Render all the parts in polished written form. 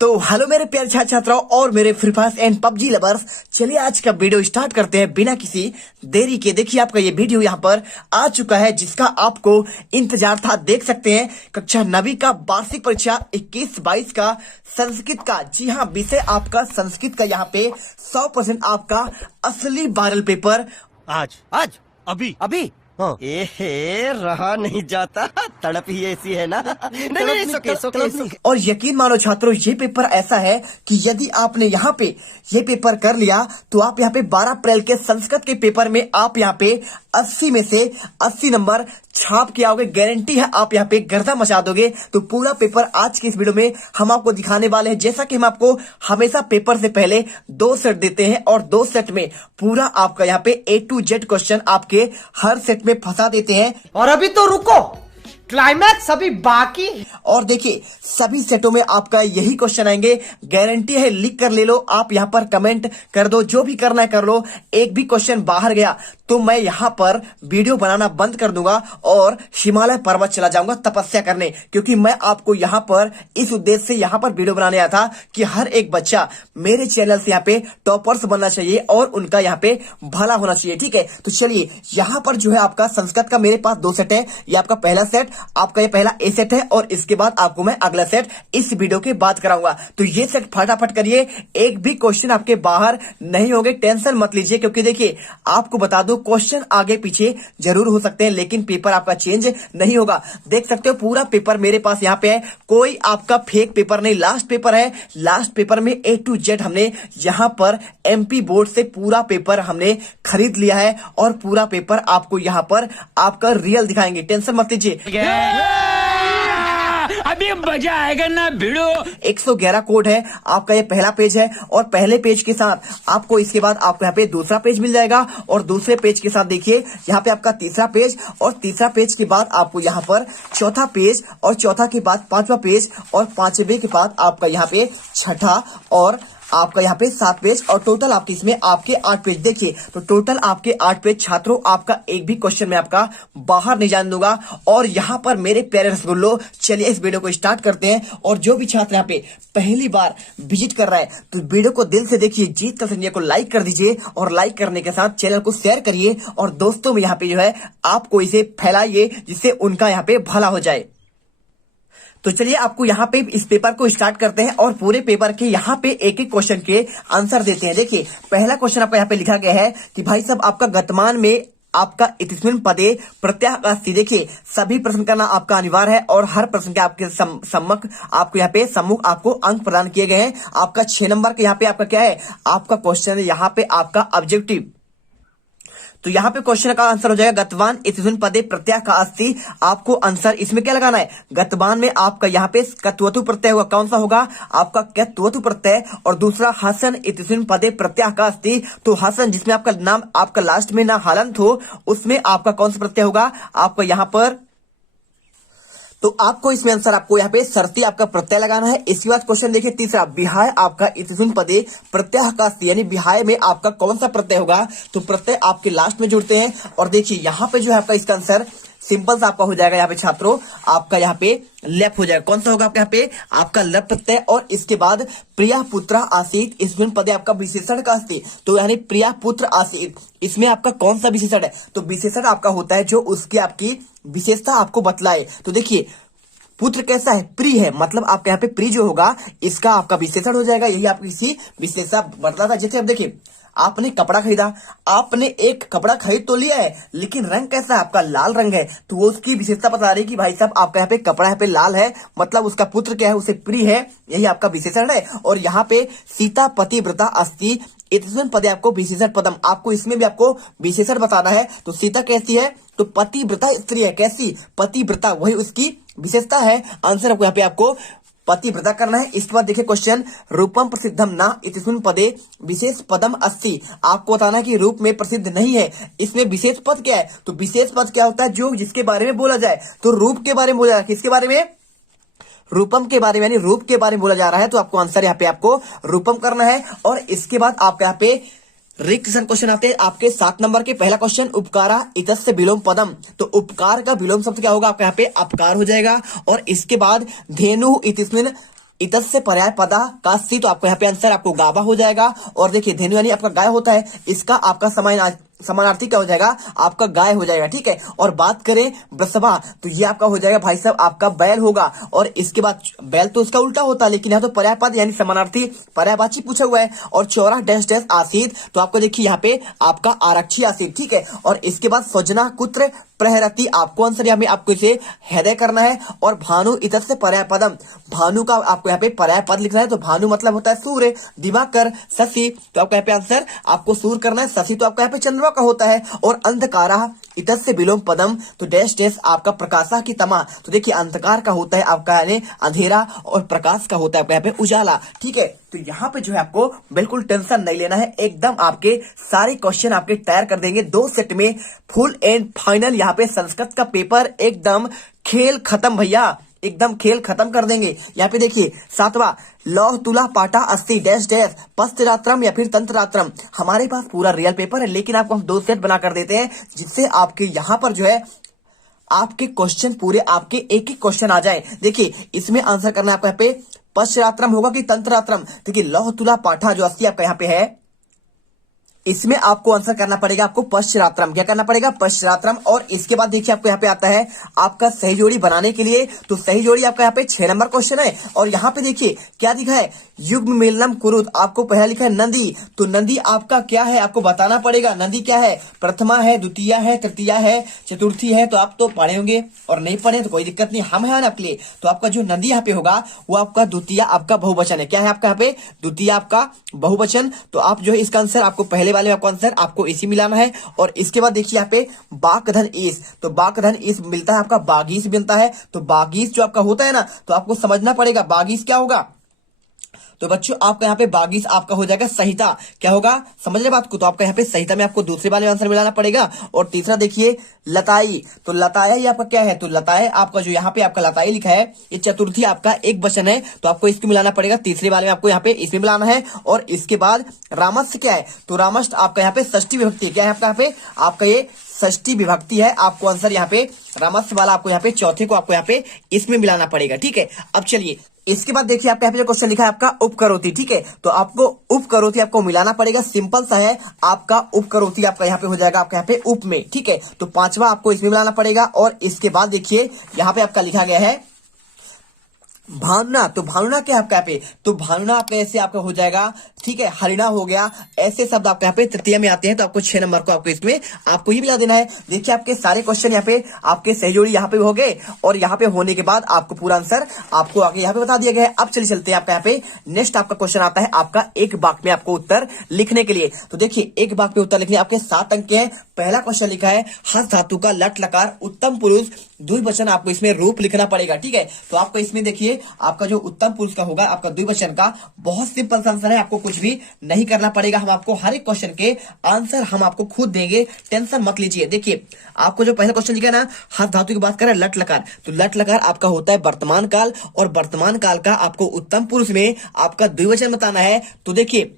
तो हेलो मेरे प्यारे छात्र छात्राओं और मेरे free fire and PUBG lovers, चलिए आज का वीडियो स्टार्ट करते हैं बिना किसी देरी के। देखिए आपका ये वीडियो यहाँ पर आ चुका है जिसका आपको इंतजार था। देख सकते हैं कक्षा 9वीं का वार्षिक परीक्षा 21-22 का संस्कृत का। जी हाँ, विषय आपका संस्कृत का यहाँ पे 100% आपका असली वायरल पेपर आज आज अभी अभी हाँ। एहे रहा नहीं जाता, तड़प ही ऐसी है ना। नहीं, सोके। और यकीन मानो छात्रों, ये पेपर ऐसा है कि यदि आपने यहाँ पे ये पेपर कर लिया तो आप यहाँ पे 12 अप्रैल के संस्कृत के पेपर में आप यहाँ पे 80 में से 80 नंबर छाप के आओगे। गारंटी है आप यहाँ पे गर्दा मचा दोगे। तो पूरा पेपर आज के इस वीडियो में हम आपको दिखाने वाले हैं। जैसा कि हम आपको हमेशा पेपर से पहले 2 सेट देते हैं और 2 सेट में पूरा आपका यहाँ पे A to Z क्वेश्चन आपके हर सेट में फंसा देते हैं। और अभी तो रुको, क्लाइमैक्स अभी बाकी है। और देखिए सभी सेटों में आपका यही क्वेश्चन आएंगे। गारंटी है, लिख कर ले लो, आप यहाँ पर कमेंट कर दो, जो भी करना है कर लो। एक भी क्वेश्चन बाहर गया तो मैं यहाँ पर वीडियो बनाना बंद कर दूंगा और हिमालय पर्वत चला जाऊंगा तपस्या करने, क्योंकि मैं आपको यहाँ पर इस उद्देश्य से यहाँ पर वीडियो बनाने आया था कि हर एक बच्चा मेरे चैनल से यहाँ पे टॉपर्स बनना चाहिए और उनका यहाँ पे भला होना चाहिए। ठीक है, तो चलिए यहाँ पर जो है आपका संस्कृत का मेरे पास 2 सेट है। ये आपका पहला सेट, आपका ये पहला ए सेट है और इसके बाद आपको मैं अगला सेट इस वीडियो के बाद कराऊंगा। तो ये सेट फटाफट करिए, एक भी क्वेश्चन आपके बाहर नहीं होंगे, टेंशन मत लीजिए। क्योंकि देखिए आपको बता दूं, क्वेश्चन आगे पीछे जरूर हो सकते हैं लेकिन पेपर आपका चेंज नहीं होगा। देख सकते हो पूरा पेपर मेरे पास यहाँ पे है, कोई आपका फेक पेपर नहीं, लास्ट पेपर है। लास्ट पेपर में A to Z हमने यहाँ पर MP बोर्ड से पूरा पेपर हमने खरीद लिया है और पूरा पेपर आपको यहाँ पर आपका रियल दिखाएंगे। टेंशन मत लीजिए, अभी मजा आएगा ना भिड़ो। 111 कोड है आपका, ये पहला पेज है और पहले पेज के साथ आपको इसके बाद आपको यहाँ पे दूसरा पेज मिल जाएगा और दूसरे पेज के साथ देखिए यहाँ पे आपका तीसरा पेज और तीसरा पेज के बाद आपको यहाँ पर चौथा पेज और चौथा के बाद 5वां पेज और 5वें के बाद आपका यहाँ पे छठा और आपका यहाँ पे 7 पेज और टोटल आपके इसमें आपके 8 पेज। देखिए तो टोटल आपके 8 पेज छात्रों, आपका एक भी क्वेश्चन में आपका बाहर नहीं जाने दूंगा। और यहाँ पर मेरे प्यारे रसगुल्लो, चलिए इस वीडियो को स्टार्ट करते हैं। और जो भी छात्र यहाँ पे पहली बार विजिट कर रहा है तो वीडियो को दिल से देखिए, जीत कर संजय को लाइक कर दीजिए और लाइक करने के साथ चैनल को शेयर करिए और दोस्तों में यहाँ पे जो है आपको इसे फैलाइए जिससे उनका यहाँ पे भला हो जाए। तो चलिए आपको यहाँ पे इस पेपर को स्टार्ट करते हैं और पूरे पेपर के यहाँ पे एक एक क्वेश्चन के आंसर देते हैं। देखिए पहला क्वेश्चन आपका यहाँ पे लिखा गया है कि भाई साहब आपका गतमान में आपका इतिस्मिन पदे प्रत्यय का स्थिति। देखिए सभी प्रश्न करना आपका अनिवार्य है और हर प्रश्न के आपके सम्मुख आपको यहाँ पे सम्मुख आपको अंक प्रदान किए गए हैं। आपका 6 नंबर का यहाँ पे आपका क्या है, आपका क्वेश्चन है यहाँ पे आपका ऑब्जेक्टिव। तो यहाँ पे क्वेश्चन का आंसर हो जाएगा गतवान इतिस्मिन पदे प्रत्यय का अस्ति। आपको आंसर इसमें क्या लगाना है, गतवान में आपका यहाँ पे कत्वतु प्रत्यय होगा, कौन सा होगा आपका कत्वतु प्रत्यय। और दूसरा हसन इतिस्मिन पदे प्रत्यय का अस्ति। तो हसन जिसमें आपका नाम आपका लास्ट में ना हलंत हो, उसमें आपका कौन सा प्रत्यय होगा आपका यहाँ पर। तो आपको इसमें आंसर आपको यहाँ पे शर्ती आपका प्रत्यय लगाना है। इसके बाद क्वेश्चन देखिए तीसरा, विहाय आपका इतिस्मिन पदे प्रत्यय का अस्ति, यानी विहाय में आपका कौन सा प्रत्यय होगा। तो प्रत्यय आपके लास्ट में जुड़ते हैं। और देखिए यहाँ पे जो है आपका इसका आंसर सिंपल सा आपका हो जाएगा यहाँ पे छात्रों, आपका यहाँ पे लेप हो जाएगा। कौन सा होगा आपका यहाँ पे आपका लप प्रत्यय। और इसके बाद प्रिया पुत्र आसीत इसमें पदे आपका विशेषण का अस्ति। तो यानी प्रिया पुत्र आसीत, इसमें आपका कौन सा विशेषण है, तो विशेषण आपका होता है जो उसकी आपकी विशेषता आपको बतलाए। तो देखिए पुत्र कैसा है, प्रिय है, मतलब आपके यहाँ पे प्रिय जो होगा इसका आपका विशेषण हो जाएगा, यही आपकी किसी विशेषता बतलाता। जैसे अब देखिए आपने कपड़ा खरीदा, आपने एक कपड़ा खरीद तो लिया है लेकिन रंग कैसा है आपका लाल रंग है, तो वो उसकी विशेषता बता रही है कि भाई साहब आपका यहाँ पे कपड़ा यहाँ पे लाल है, मतलब उसका पुत्र क्या है, उसे प्रिय है, यही आपका विशेषण है। और यहाँ पे सीता पतिव्रता अस्ति इतिस्मिन पदे आपको विशेषण पदम, आपको इसमें भी आपको विशेषण बताना है। तो सीता कैसी है, तो पतिव्रता स्त्री है, कैसी पतिव्रता, वही उसकी विशेषता है। आंसर आपको यहाँ पे आपको पतिव्रता करना है। इसके बाद देखिए क्वेश्चन, रूपम प्रसिद्धम ना इतिस्मिन पदे विशेष पदम अस्ति। आपको बताना है कि रूप में प्रसिद्ध नहीं है, इसमें विशेष पद क्या है। तो विशेष पद क्या होता है, जो जिसके बारे में बोला जाए। तो रूप के बारे में बोला जाए, किसके बारे में, रूपम के बारे में, यानी रूप के बारे में बोला जा रहा है। तो आपको आंसर यहाँ पे आपको रूपम करना है। और इसके बाद आपका यहाँ पे रिक्वेशन क्वेश्चन आते हैं आपके 7 नंबर के। पहला क्वेश्चन, उपकारा इतस्य विलोम पदम। तो उपकार का विलोम शब्द क्या होगा आपका यहाँ पे अपकार हो जाएगा। और इसके बाद धेनु इतिस्मिन इतस्य पर्याय पदा का सी, तो आपको यहाँ पे आंसर आपको गावा हो जाएगा। और देखिए धेनु यानी आपका गाय होता है, इसका आपका समानार्थी क्या हो जाएगा, आपका गाय हो जाएगा। ठीक है, और बात करें वृषभा, तो ये आपका हो जाएगा भाई साहब आपका बैल होगा। और इसके बाद बैल तो उसका उल्टा होता है, लेकिन यहाँ तो पर्याय पद यानी समानार्थी पर्यायवाची पूछा हुआ है। और चौरा डैश डैश आसीत, तो आपको देखिए यहाँ पे आपका आरक्षी आसीत। ठीक है, और इसके बाद स्वजना कुत्र प्रहरती, आपको आंसर यहाँ पे आपको इसे हृदय करना है। और भानु इतस्य पर्याय पदम, भानु का आपको यहाँ पे पर्याय पद लिखना है। तो भानु मतलब होता है सूर्य, दिवाकर, शशि, तो आपको यहाँ पे आंसर आपको सूर्य करना है। शशि तो आपका यहाँ पे चंद्रमा का होता है। और अंधकारा इतस्य विलोम पदम, तो डैश डैश आपका प्रकाशा की तमा, तो देखिए अंधकार का होता है आपका यानी अंधेरा, और प्रकाश का होता है आपका यहाँ पे उजाला। ठीक है, तो यहाँ पे जो है आपको बिल्कुल टेंशन नहीं लेना है, एकदम आपके सारे क्वेश्चन आपके तैयार कर देंगे 2 सेट में, फुल एंड फाइनल। यहाँ पे संस्कृत का पेपर एकदम खेल खत्म भैया, एकदम खेल खत्म कर देंगे। यहाँ पे देखिए 7वां लौह तुला पाटा अस्ति डैश डैश पश्चरात्रम या फिर तंत्रात्रम, हमारे पास पूरा रियल पेपर है, लेकिन आपको हम 2 सेट बना कर देते हैं, जिससे आपके यहाँ पर जो है आपके क्वेश्चन पूरे आपके एक एक क्वेश्चन आ जाए। देखिए इसमें आंसर करना है आपको यहाँ पे पश्चरात्रम होगा कि तंत्रात्रम। देखिए लौह तुला पाठा जो अस्ति आपका यहाँ पे है, इसमें आपको आंसर करना पड़ेगा आपको पश्चरात्रम। क्या करना पड़ेगा, पश्चरात्रम। और इसके बाद देखिए आपको यहाँ पे आता है आपका सही जोड़ी बनाने के लिए, तो सही जोड़ी आपका यहाँ पे 6 नंबर क्वेश्चन है। और यहाँ पे देखिए क्या लिखा है, युग्म मेलनम कुरुत, आपको पहला लिखा है नंदी, तो नंदी आपका क्या है आपको बताना पड़ेगा। नंदी क्या है, प्रथमा है, द्वितीय है, तृतीया है, चतुर्थी है। तो आप तो पढ़े होंगे और नहीं पढ़े तो कोई दिक्कत नहीं, हम है ना आपके लिए। तो आपका जो नंदी यहाँ पे होगा वो आपका द्वितीय आपका बहुवचन है। क्या है आपका यहाँ पे, द्वितीय आपका बहुवचन। तो आप जो है इसका आंसर आपको पहले वाले आपको आंसर आपको इसी मिलाना है। और इसके बाद देखिए यहाँ पे बाकधन ईस, तो बाकधन ईस मिलता है आपका बागीस मिलता है। तो बागीस जो आपका होता है ना, तो आपको समझना पड़ेगा बागीस क्या होगा। तो बच्चों आपका यहाँ पे बागीस आपका हो जाएगा संहिता, क्या होगा समझ रहे बात को। तो आपका यहाँ पे संहिता में आपको दूसरे वाले आंसर मिलाना पड़ेगा। और तीसरा देखिए लताई, तो लताया ये आपका क्या है, तो लताया आपका जो यहाँ पे आपका लताई लिखा है ये चतुर्थी आपका एक वचन है, तो आपको इसको मिलाना पड़ेगा तीसरे वाले में, आपको यहाँ पे इसमें मिलाना है। और इसके बाद रामस्य क्या है, तो रामस्य आपका यहाँ पे षष्ठी विभक्ति, क्या है आपका यहाँ पे आपका ये षष्ठी विभक्ति है। आपको आंसर यहाँ पे रामस्य वाला आपको यहाँ पे चौथे को आपको यहाँ पे इसमें मिलाना पड़ेगा। ठीक है, अब चलिए इसके बाद देखिए आपका यहाँ पे जो क्वेश्चन लिखा है आपका उपकरोति। ठीक है, तो आपको उपकरोति आपको मिलाना पड़ेगा, सिंपल सा है आपका उपकरोति आपका यहाँ पे हो जाएगा आपका यहाँ पे उप में। ठीक है, तो 5वां आपको इसमें मिलाना पड़ेगा। और इसके बाद देखिए यहाँ पे आपका लिखा गया है भावना, तो भावना क्या है आपका यहाँ पे, तो भावना आपका ऐसे आपका हो जाएगा। ठीक है, हरिणा हो गया, ऐसे शब्द आपके यहाँ पे तृतीय में आते हैं। तो आपको 6 नंबर को आपको इसमें आपको ही मिला देना है। देखिए आपके सारे क्वेश्चन यहाँ पे आपके सही जोड़ी यहाँ पे हो गए, और यहाँ पे होने के बाद आपको पूरा आंसर आपको आगे यहाँ पे बता दिया गया है। अब चलिए चलते हैं आपका यहाँ पे नेक्स्ट आपका क्वेश्चन आता है आपका एक वाक्य में आपको उत्तर लिखने के लिए। तो देखिए एक वाक्य में उत्तर लिखने आपके 7 अंक के हैं। पहला क्वेश्चन लिखा है हस धातु का लट लकार उत्तम पुरुष द्विवचन, आपको इसमें रूप लिखना पड़ेगा। ठीक है, तो आपको इसमें देखिए आपका जो उत्तम पुरुष का होगा आपका द्विवचन का बहुत सिंपल आंसर है, आपको कुछ भी नहीं करना पड़ेगा। हम आपको हर एक क्वेश्चन के आंसर हम आपको खुद देंगे, टेंशन मत लीजिए। देखिए आपको जो पहला क्वेश्चन लिखा है ना हस धातु की बात करें लट लकार, तो लट लकार आपका होता है वर्तमान काल, और वर्तमान काल का आपको उत्तम पुरुष में आपका द्विवचन बताना है। तो देखिए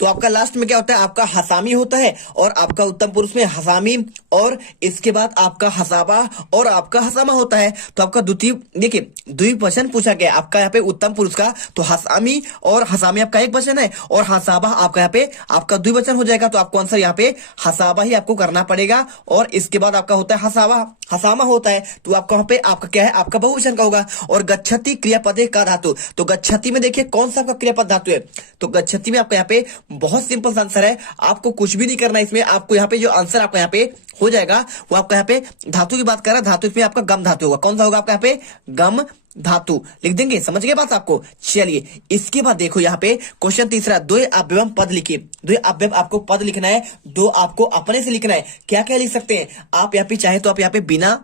तो आपका लास्ट में क्या होता है आपका हसामी होता है, और आपका उत्तम पुरुष में हसामी, और इसके बाद आपका हसाबा और आपका हसामा होता है। तो आपका द्वितीय देखिए द्विवचन पूछा गया आपका यहाँ पे उत्तम पुरुष का, तो हसामी और हसामी आपका एक वचन है, और हसाबा आपका यहाँ पे आपका द्विवचन हो जाएगा। तो आपको आंसर यहाँ पे हसाबा ही आपको करना पड़ेगा। और इसके बाद आपका होता है हसाबा, हसामा होता है, तो आपका यहाँ पे आपका क्या है आपका बहुवचन का होगा। और गच्छति क्रियापदे का धातु, तो गच्छति में देखिए कौन सा आपका क्रियापद धातु है, तो गच्छति में आपका यहाँ पे बहुत सिंपल आंसर है, आपको कुछ भी नहीं करना इसमें। आपको यहाँ पे जो आंसर आपका यहाँ पे हो जाएगा वो आपका यहाँ पे धातु की बात कर रहा है, धातु इसमें आपका गम धातु होगा। कौन सा होगा आपका यहाँ पे गम धातु लिख देंगे, समझ गए बात आपको। चलिए इसके बाद देखो यहाँ पे क्वेश्चन तीसरा, द्वय अव्ययम पद लिखिए। द्वय अव्यय आपको पद लिखना है, 2 आपको अपने से लिखना है। क्या क्या लिख सकते हैं आप यहाँ पे, चाहे तो आप यहाँ पे बिना,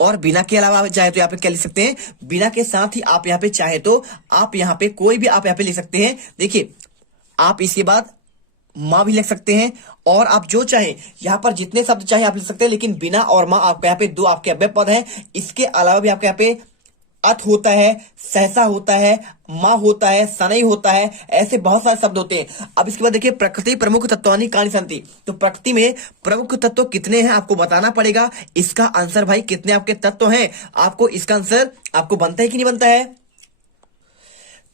और बिना के अलावा चाहे तो यहाँ पे क्या लिख सकते हैं, बिना के साथ ही आप यहाँ पे चाहे तो आप यहाँ पे कोई भी आप यहाँ पे लिख सकते हैं। देखिए आप इसके बाद माँ भी लिख सकते हैं, और आप जो चाहे यहाँ पर जितने शब्द चाहे आप लिख सकते हैं, लेकिन बिना और माँ आपका यहाँ पे 2 आपके अव्यय पद हैं। इसके अलावा भी आपके यहाँ पे अथ होता है, सहसा होता है, माँ होता है, सनई होता है, ऐसे बहुत सारे शब्द होते हैं। अब इसके बाद देखिए प्रकृति प्रमुख तत्वानि कानि संति। तो प्रकृति में प्रमुख तत्व कितने हैं आपको बताना पड़ेगा। इसका आंसर भाई कितने आपके तत्व हैं, आपको इसका आंसर आपको बनता है कि नहीं बनता है।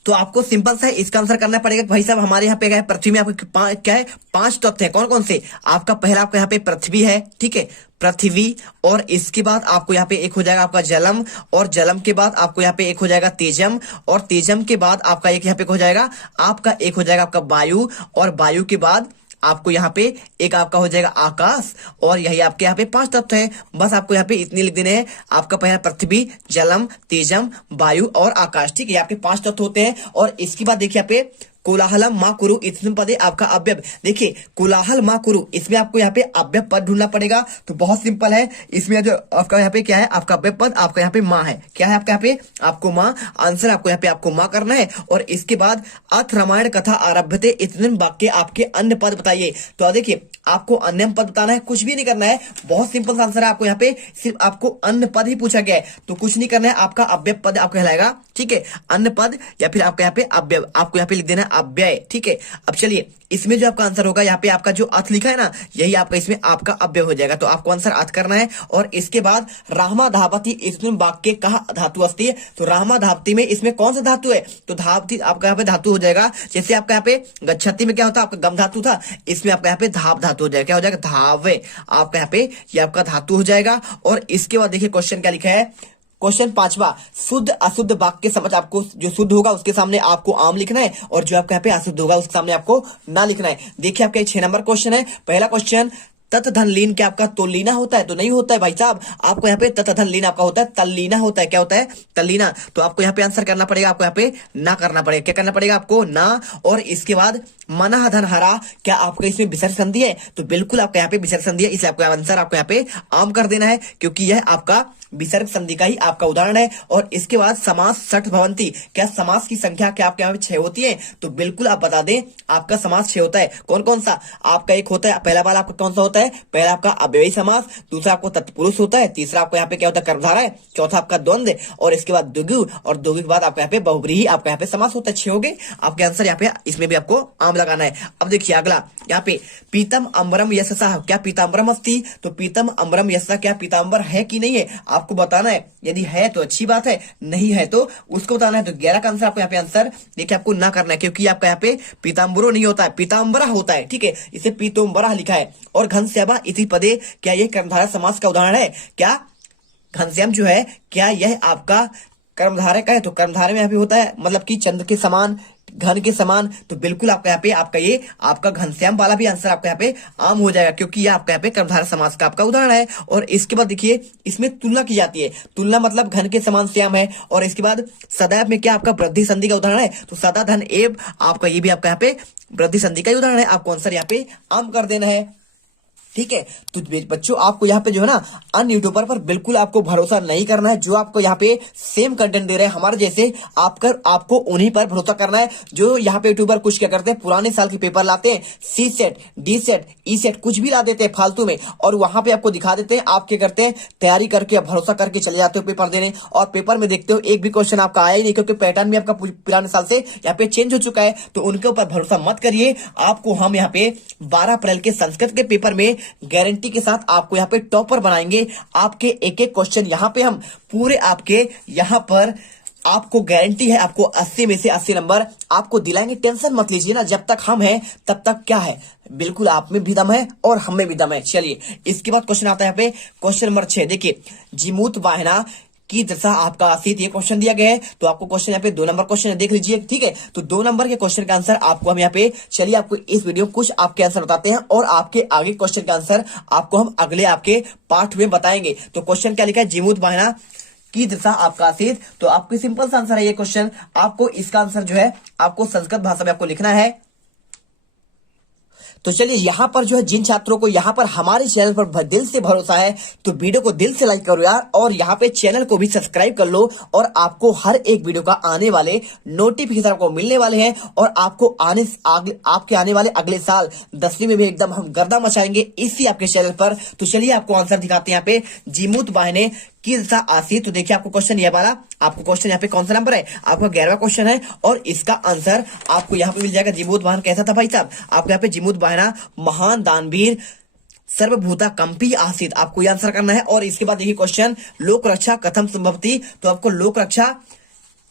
तो आपको सिंपल सा इसका आंसर करना पड़ेगा भाई साहब। हमारे यहाँ पे क्या है, पृथ्वी में आपको क्या है, 5 तत्व है। कौन कौन से, आपका पहला आपका यहाँ पे पृथ्वी है, ठीक है, पृथ्वी। और इसके बाद आपको यहाँ पे एक हो जाएगा आपका जलम, और जलम के बाद आपको यहाँ पे एक हो जाएगा तेजम, और तेजम के बाद आपका एक यहाँ पे हो जाएगा आपका एक हो जाएगा आपका वायु, और वायु के बाद आपको यहाँ पे एक आपका हो जाएगा आकाश। और यही आपके यहाँ पे 5 तत्व हैं। बस आपको यहाँ पे इतने लिख देने हैं। आपका पहला पृथ्वी, जलम, तेजम, वायु और आकाश, ठीक है, आपके 5 तत्व होते हैं। और इसके बाद देखिए यहाँ पे कोलाहलम माँ कुरु इतने पदे आपका अव्यय। देखिए कोलाहल माँ कुरु, इसमें आपको यहाँ पे अव्यय पद ढूंढना पड़ेगा। तो बहुत सिंपल है, इसमें जो आपका यहाँ पे क्या है, आपका अव्यय पद आपका यहाँ पे माँ है। क्या है आपका यहाँ पे, आपको माँ, आंसर आपको यहाँ पे आपको माँ करना है। और इसके बाद अथ रामायण कथा आरभ्यते इतने वाक्य आपके अन्य पद बताइए। तो देखिए आपको अन्य पद बताना है, कुछ भी नहीं करना है, बहुत सिंपल सा आंसर है। आपको यहाँ पे सिर्फ आपको अन्य पद ही पूछा गया है, तो कुछ नहीं करना है, आपका अव्यय पद आपको कहलाएगा, ठीक है, अन्य पद या फिर आपका यहाँ पे अव्यय, आपको यहाँ पे लिख देना है अव्यय, ठीक है। अब चलिए इसमें जो आपका आंसर होगा, यहाँ पे आपका जो अर्थ लिखा है ना, यही आपका इसमें आपका अव्यय हो जाएगा। तो आपको आंसर अर्थ करना है। और इसके बाद रामा धावती इसमें वाक्य कहा धातु अस्ति है। तो रामा धावती में इसमें कौन सा धातु है, तो धावती आपका यहाँ पे धातु हो जाएगा। जैसे आपका यहाँ पे गच्छति में क्या होता है, आपका गम धातु था, इसमें आपका यहाँ पे धाव धातु हो जाएगा। क्या हो जाएगा, धावे, आपका यहाँ पे ये आपका धातु हो जाएगा। और इसके बाद देखिए क्वेश्चन क्या लिखा है, क्वेश्चन 5वां, शुद्ध अशुद्ध वाक्य समझ। आपको जो शुद्ध होगा उसके सामने आपको आम लिखना है, और जो आपके यहाँ पे अशुद्ध होगा उसके सामने आपको ना लिखना है। देखिए आपका 6 नंबर क्वेश्चन है। पहला क्वेश्चन, तत् धन लीन क्या आपका तोलीना होता है, तो नहीं होता है भाई साहब। आपको यहाँ पे तत् धन लीन आपका होता है तल्लीना होता है। क्या होता है, तल्लीना। तो आपको यहाँ पे आंसर करना पड़ेगा, आपको यहाँ पे ना करना पड़ेगा। क्या करना पड़ेगा आपको, ना। और इसके बाद मना धन हरा, क्या आपका इसमें विसर्ग संधि है, तो बिल्कुल आपका यहाँ पे विसर्ग संधि है, इसलिए आपका आंसर आपको यहाँ पे आम कर देना है, क्योंकि यह आपका विसर्ग संधि का ही आपका उदाहरण है। और इसके बाद समास 60 भवंती, क्या समास की संख्या क्या आपके यहाँ पे 6 होती है, तो बिल्कुल आप बता दें आपका समास 6 होता है। कौन कौन सा, आपका एक होता है, पहला वाला आपका कौन सा होता है, पहला आपका अव्ययी समास, दूसरा आपको तत्पुरुष होता है, तीसरा आपको यहाँ पे क्या होता है, कर्मधारय है, चौथा आपका द्वंद्व, और इसके बाद द्विगु, और द्विगु के बाद आपका यहाँ पे बहुब्रीहि आपका यहाँ पे समास होता है। 6 हो गए आपके आंसर। यहाँ पे इसमें भी आपको आम लगाना है। अब देखिए अगला, यहाँ पे पीतम अम्बरम यशसा, क्या पीताम्बरम अस्ति, तो पीतम अम्बरम यशसा, क्या पीताम्बर है कि नहीं है, आपको बताना है। यदि है तो अच्छी बात है, नहीं है तो उसको बताना है। तो 11 का आंसर आपको यहाँ पे आंसर देखिए आपको ना करना है, क्योंकि आपका यहाँ पे पीताम्बरो नहीं होता है, पीताम्बरा होता है, ठीक है, इसे पीतोम्बरा लिखा है। और घनश्यामा इति पदे, क्या ये कर्मधारय समास का उदाहरण है, क्या घनश्याम जो है क्या यह आपका कर्मधारय का है, तो कर्मधारय में यहाँ पे होता है मतलब कि चंद्र के समान, घन के समान। तो बिल्कुल आपका यहाँ पे आपका ये आपका घनश्याम वाला भी आंसर आपका यहाँ पे आम हो जाएगा, क्योंकि ये आपका यहाँ पे कर्मधारय समास का आपका उदाहरण है। और इसके बाद देखिए इसमें तुलना की जाती है, तुलना मतलब घन के समान श्याम है। और इसके बाद सदैव में क्या आपका वृद्धि संधि का उदाहरण है, तो सदा धन एव, आपका ये भी आपका यहाँ पे वृद्धि संधि का उदाहरण है। आपको आंसर यहाँ पे आम कर देना है, ठीक है। तो बच्चों आपको यहाँ पे जो है ना अन्य यूट्यूबर पर बिल्कुल आपको भरोसा नहीं करना है, जो आपको यहाँ पे सेम कंटेंट दे रहे हैं हमारे जैसे, आपको उन्हीं पर भरोसा करना है। जो यहाँ पे यूट्यूबर कुछ क्या करते हैं, पुराने साल के पेपर लाते हैं, सी सेट, डी सेट, ई सेट, कुछ भी ला देते हैं फालतू में, और वहां पे आपको दिखा देते हैं। आप क्या करते हैं, तैयारी करके भरोसा करके चले जाते हो पेपर देने, और पेपर में देखते हो एक भी क्वेश्चन आपका आया ही नहीं, क्योंकि पैटर्न भी आपका पुराने साल से यहाँ पे चेंज हो चुका है। तो उनके ऊपर भरोसा मत करिए। आपको हम यहाँ पे 12 अप्रैल के संस्कृत के पेपर में गारंटी के साथ आपको यहाँ पे टॉपर बनाएंगे। आपके एक एक क्वेश्चन यहाँ पे हम पूरे आपके यहाँ पर आपको गारंटी है, आपको 80 में से 80 नंबर आपको दिलाएंगे। टेंशन मत लीजिए ना, जब तक हम हैं तब तक क्या है, बिल्कुल आप में भी दम है और हम में भी दम है। चलिए इसके बाद क्वेश्चन आता है यहाँ पे क्वेश्चन नंबर 6। देखिए जिमूत वाहिना की दशा आपका आसित, ये क्वेश्चन दिया गया है। तो आपको क्वेश्चन यहाँ पे 2 नंबर क्वेश्चन है, देख लीजिए, ठीक है। तो 2 नंबर के क्वेश्चन का आंसर आपको हम यहाँ पे, चलिए आपको इस वीडियो में कुछ आपके आंसर बताते हैं, और आपके आगे क्वेश्चन का आंसर आपको हम अगले आपके पार्ट में बताएंगे। तो क्वेश्चन क्या लिखा है, जिमूत वाहिना की दशा आपका आसित। तो आपको सिंपल सा आंसर है ये क्वेश्चन। आपको इसका आंसर जो है आपको संस्कृत भाषा में आपको लिखना है। तो चलिए यहाँ पर जो है जिन छात्रों को यहाँ पर हमारे चैनल पर दिल से भरोसा है, तो वीडियो को दिल से लाइक करो यार, और यहाँ पे चैनल को भी सब्सक्राइब कर लो, और आपको हर एक वीडियो का आने वाले नोटिफिकेशन आपको मिलने वाले हैं। और आपको आपके आने वाले अगले साल 10वीं में भी एकदम हम गर्दा मचाएंगे इसी आपके चैनल पर। तो चलिए आपको आंसर दिखाते हैं यहाँ पे, जिमूत वाहिनी की दशा आसीत। तो देखिए आपको क्वेश्चन ये वाला, आपको क्वेश्चन यहाँ पे कौन सा नंबर है, आपका 11वां क्वेश्चन है और इसका आंसर आपको यहाँ पे मिल जाएगा। जीमूतवाहन कैसा था भाई साहब, आपको यहाँ पे जीमूतवाहन महान दानवीर सर्वभूता कंपी आसीत, आपको ये आंसर करना है। और इसके बाद देखिए क्वेश्चन लोक रक्षा कथम संभवती, तो आपको लोक रक्षा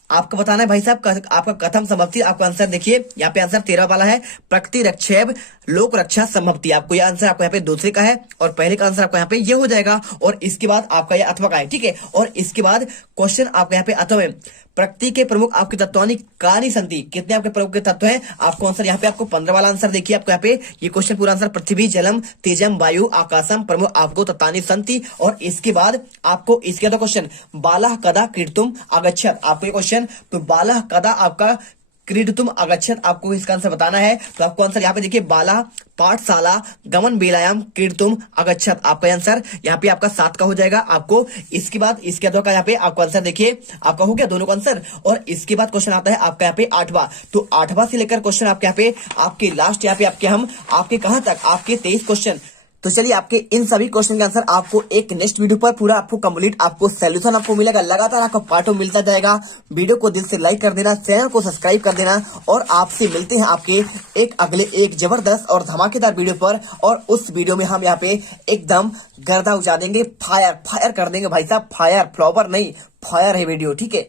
आपको बताना है भाई साहब, आपका कथम संभवती। आपका आंसर देखिए यहाँ पे आंसर 13 वाला है, प्रकृति रक्षेब लोक रक्षा संभवती। आपको ये आंसर आपको यहाँ पे दूसरे का है और पहले का आंसर आपको यहाँ पे ये हो जाएगा। और इसके बाद आपका ये अथवा का है, ठीक है। और इसके बाद क्वेश्चन आपको यहाँ पे अथवा है, प्रकृति के प्रमुख आपके तत्वानी कानी संति, कितने आपके प्रमुख के तत्व हैं। आपको आंसर यहाँ पे आपको 15 वाला आंसर देखिए, आपको यहाँ पे ये क्वेश्चन पूरा आंसर पृथ्वी जलम तेजम वायु आकाशम प्रमुख आपको तत्वानी संति। और इसके बाद आपको इसके बाद क्वेश्चन बाला कदा कीर्तुम आगच्छत, आपको ये क्वेश्चन तो बाला कदा आपका क्रीडतुम आगच्छत, आपको इसका आंसर बताना है। तो आपको आंसर यहाँ पे देखिए बाला पाठशाला गमन बेलायाम कीर्तुम आगच्छत, आपका आंसर यहाँ पे आपका 7 का हो जाएगा। आपको इसके बाद इसके दो का यहाँ पे आपको आंसर देखिए आपका हो गया दोनों का आंसर। और इसके बाद क्वेश्चन आता है आपका यहाँ पे 8वां, तो 8वां से लेकर क्वेश्चन आपके यहाँ पे आपके लास्ट यहाँ पे आपके हम आपके कहां तक आपके 23 क्वेश्चन। तो चलिए आपके इन सभी क्वेश्चन के आंसर आपको एक नेक्स्ट वीडियो पर पूरा आपको कंप्लीट आपको सॉल्यूशन आपको मिलेगा, लगातार आपको पार्टों मिलता जाएगा। वीडियो को दिल से लाइक कर देना, चैनल को सब्सक्राइब कर देना और आपसे मिलते हैं आपके एक अगले एक जबरदस्त और धमाकेदार वीडियो पर। और उस वीडियो में हम यहाँ पे एकदम गर्दा उड़ा देंगे, फायर फायर कर देंगे भाई साहब, फायर फ्लावर नहीं फायर है वीडियो, ठीक है।